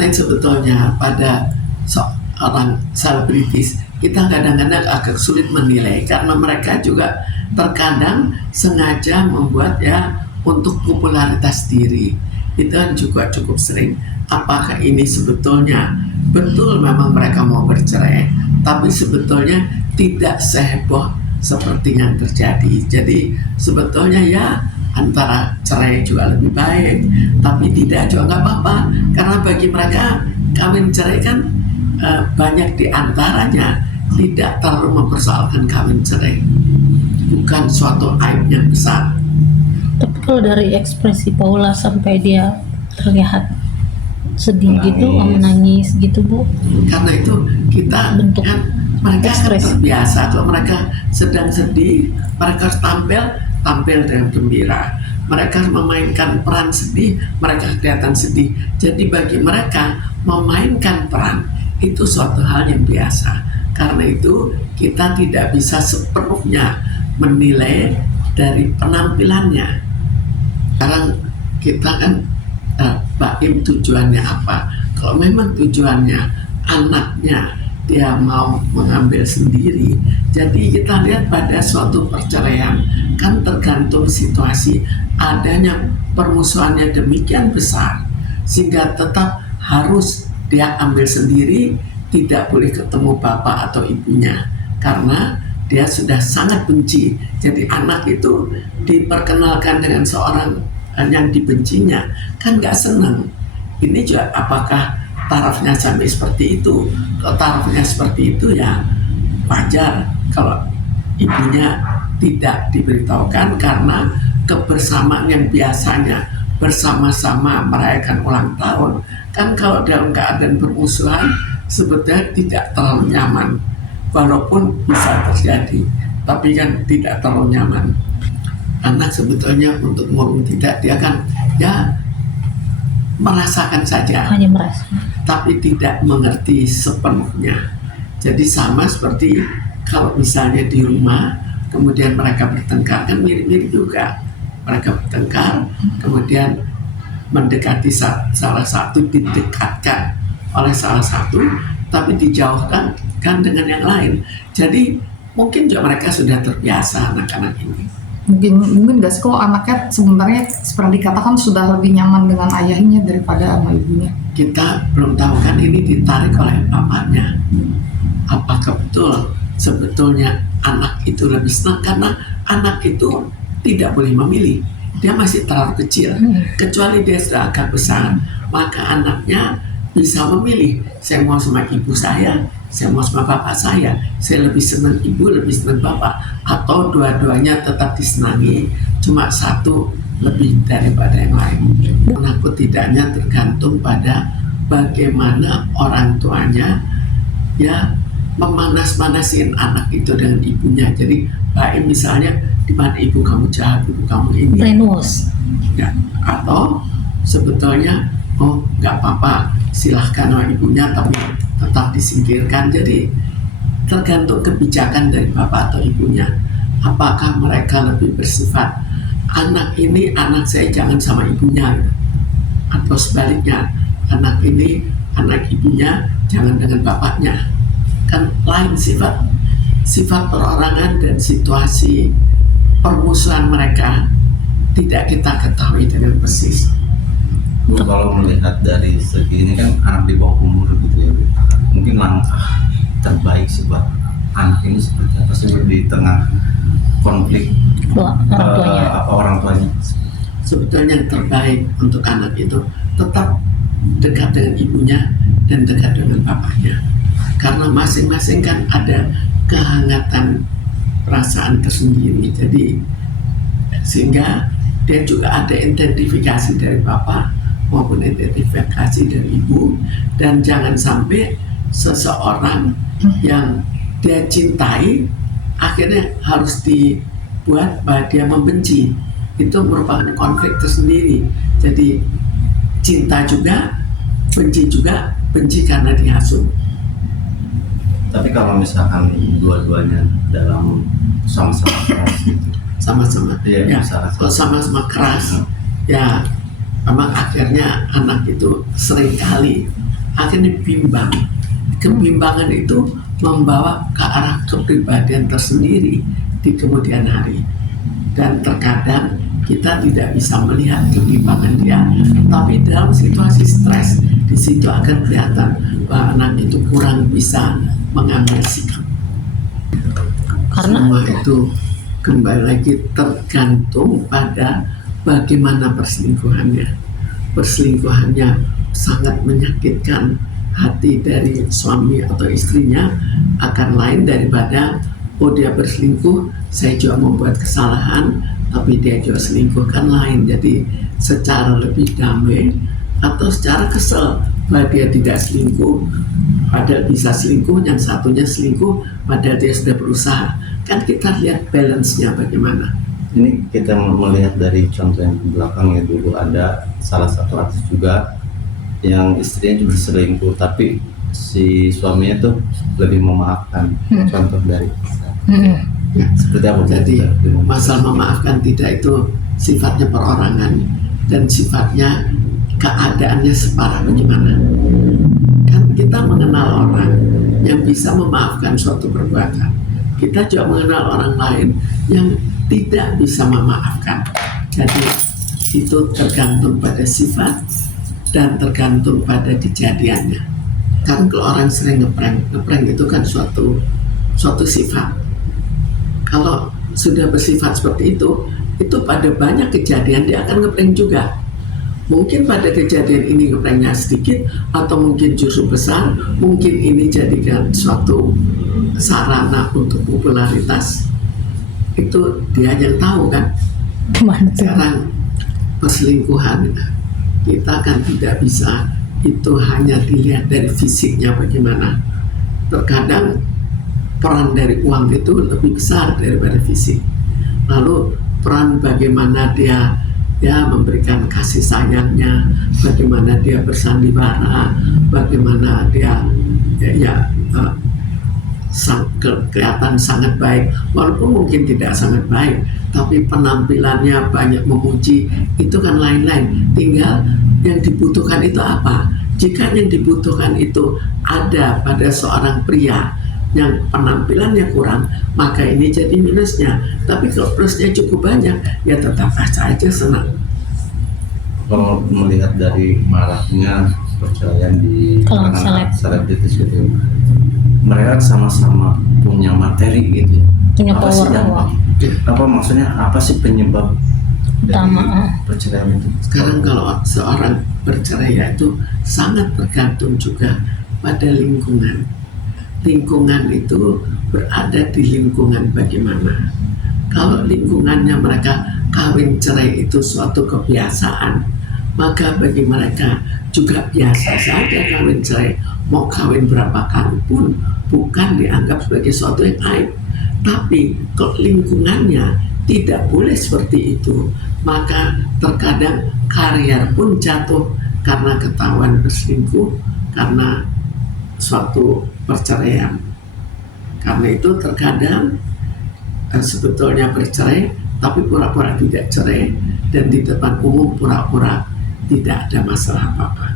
Karena sebetulnya pada seorang selebritis kita kadang-kadang agak sulit menilai karena mereka juga terkadang sengaja membuat ya untuk popularitas diri. Itu kan juga cukup sering. Apakah ini sebetulnya betul memang mereka mau bercerai, tapi sebetulnya tidak seheboh seperti yang terjadi. Jadi sebetulnya ya antara cerai juga lebih baik, tapi tidak juga nggak apa-apa, karena bagi mereka kawin cerai kan banyak di antaranya tidak terlalu mempersoalkan kawin cerai, bukan suatu aib yang besar. Tapi kalau dari ekspresi Paula sampai dia terlihat sedih gitu, menangis gitu Bu, karena itu kita bentuk kan mereka kan ekspresi. terbiasa kalau mereka sedang sedih, mereka harus tampil dengan gembira. Mereka memainkan peran sedih, mereka kelihatan sedih. Jadi bagi mereka memainkan peran itu suatu hal yang biasa. Karena itu kita tidak bisa sepenuhnya menilai dari penampilannya. Sekarang kita kan Baim tujuannya apa? Kalau memang tujuannya anaknya dia mau mengambil sendiri, jadi kita lihat pada suatu perceraian kan tergantung situasi, adanya permusuhannya demikian besar sehingga tetap harus dia ambil sendiri, tidak boleh ketemu bapak atau ibunya karena dia sudah sangat benci. Jadi anak itu diperkenalkan dengan seorang yang dibencinya kan nggak senang. Ini juga apakah tarafnya sampai seperti itu? Kalau tarafnya seperti itu ya wajar kalau ibunya tidak diberitahukan karena kebersamaan yang biasanya bersama-sama merayakan ulang tahun kan kalau dalam keadaan bermusuhan sebetulnya tidak terlalu nyaman, walaupun bisa terjadi tapi kan tidak terlalu nyaman. Anak sebetulnya untuk ngomong tidak, dia kan ya merasakan saja, Hanya merasa. tapi tidak mengerti sepenuhnya. Jadi sama seperti kalau misalnya di rumah kemudian mereka bertengkar kan mirip-mirip juga. Mereka bertengkar kemudian mendekati salah satu, didekatkan oleh salah satu, tapi dijauhkan kan dengan yang lain. Jadi mungkin juga mereka sudah terbiasa anak-anak ini. Mungkin nggak sih kalau anaknya sebenarnya seperti dikatakan sudah lebih nyaman dengan ayahnya daripada sama ibunya? Kita belum tahu kan ini ditarik oleh bapaknya. Apakah betul sebetulnya anak itu lebih senang karena anak itu tidak boleh memilih, dia masih terlalu kecil. Kecuali dia sudah agak besar, maka anaknya bisa memilih. Saya mau sama ibu saya mau sama bapak saya lebih senang ibu, lebih senang bapak, atau dua-duanya tetap disenangi, cuma satu lebih daripada yang lain. Menakut tidaknya tergantung pada bagaimana orang tuanya ya memanas-manasin anak itu dengan ibunya. Jadi Baim misalnya, di mana ibu kamu jahat, ibu kamu ini Brainwash. ya, atau sebetulnya oh nggak apa-apa silahkan sama ibunya tapi tetap disingkirkan. Jadi tergantung kebijakan dari bapak atau ibunya. Apakah mereka lebih bersifat anak ini anak saya jangan sama ibunya, atau sebaliknya anak ini anak ibunya jangan dengan bapaknya. Kan lain sifat perorangan dan situasi permusuhan mereka tidak kita ketahui dengan persis. Bu, kalau melihat dari segi ini kan anak di bawah umur gitu ya Bu, mungkin langkah terbaik sih buat anak ini seperti apa sih di tengah konflik orang tuanya? Sebetulnya yang terbaik untuk anak itu tetap dekat dengan ibunya dan dekat dengan bapaknya, karena masing-masing kan ada kehangatan perasaan tersendiri. Jadi sehingga dia juga ada identifikasi dari bapak maupun identifikasi dari ibu, dan jangan sampai seseorang yang dia cintai akhirnya harus dibuat bahwa dia membenci. Itu merupakan konflik tersendiri. Jadi cinta juga, benci karena dihasut. Tapi kalau misalkan dua-duanya dalam sama-sama keras gitu, sama-sama ya, kalau sama-sama keras ya memang akhirnya anak itu seringkali akhirnya bimbang. Kebimbangan itu membawa ke arah kepribadian tersendiri di kemudian hari. Dan terkadang kita tidak bisa melihat kebimbangan dia, tapi dalam situasi stres, di situ akan kelihatan bahwa anak itu kurang bisa mengambil sikap. Karena Semua itu kembali lagi tergantung pada bagaimana perselingkuhannya. Perselingkuhannya sangat menyakitkan hati dari suami atau istrinya, akan lain daripada oh dia berselingkuh, saya juga membuat kesalahan, tapi dia juga selingkuh, kan lain. Jadi secara lebih damai atau secara kesel bahwa dia tidak selingkuh, padahal bisa selingkuh, yang satunya selingkuh, padahal dia sudah berusaha. Kan kita lihat balance-nya bagaimana. Ini kita melihat dari contoh yang ke belakang ya, dulu ada salah satu artis juga yang istrinya juga berselingkuh, tapi si suaminya tuh lebih memaafkan. Contoh dari seperti apa? Jadi masalah memaafkan tidak itu sifatnya perorangan dan sifatnya keadaannya separah bagaimana. Kan kita mengenal orang yang bisa memaafkan suatu perbuatan. Kita juga mengenal orang lain yang tidak bisa memaafkan. Jadi itu tergantung pada sifat dan tergantung pada kejadiannya. Kan kalau orang sering ngeprank itu kan suatu sifat. Kalau sudah bersifat seperti itu pada banyak kejadian dia akan ngeprank juga. Mungkin pada kejadian ini ngepranknya sedikit, atau mungkin justru besar. Mungkin ini jadikan suatu sarana untuk popularitas. Itu dia yang tahu kan. gimana tuh? Sekarang perselingkuhan kita kan tidak bisa itu hanya dilihat dari fisiknya bagaimana. Terkadang peran dari uang itu lebih besar daripada fisik. Lalu peran bagaimana dia memberikan kasih sayangnya, bagaimana dia bersandiwara, bagaimana dia kelihatan sangat baik, walaupun mungkin tidak sangat baik, tapi penampilannya banyak memuji, itu kan lain-lain. Tinggal yang dibutuhkan itu apa? Jika yang dibutuhkan itu ada pada seorang pria yang penampilannya kurang, maka ini jadi minusnya. Tapi kalau plusnya cukup banyak, ya tetap saja senang. Kalau melihat dari maraknya perceraian di Kalau kalangan selebritis gitu, mereka sama-sama punya materi gitu ya. Punya Apa sih power dampak? Apa maksudnya, apa sih penyebab Utama, dari perceraian itu? Sekarang kalau seorang bercerai itu sangat bergantung juga pada lingkungan. Lingkungan itu berada di lingkungan bagaimana. Kalau lingkungannya mereka kawin cerai itu suatu kebiasaan, maka bagi mereka juga biasa saja kawin cerai. Mau kawin berapa kali pun bukan dianggap sebagai suatu yang aib. Tapi kalau lingkungannya tidak boleh seperti itu, maka terkadang karier pun jatuh karena ketahuan berselingkuh, karena suatu perceraian. Karena itu terkadang sebetulnya bercerai tapi pura-pura tidak cerai, dan di depan umum pura-pura tidak ada masalah apa-apa.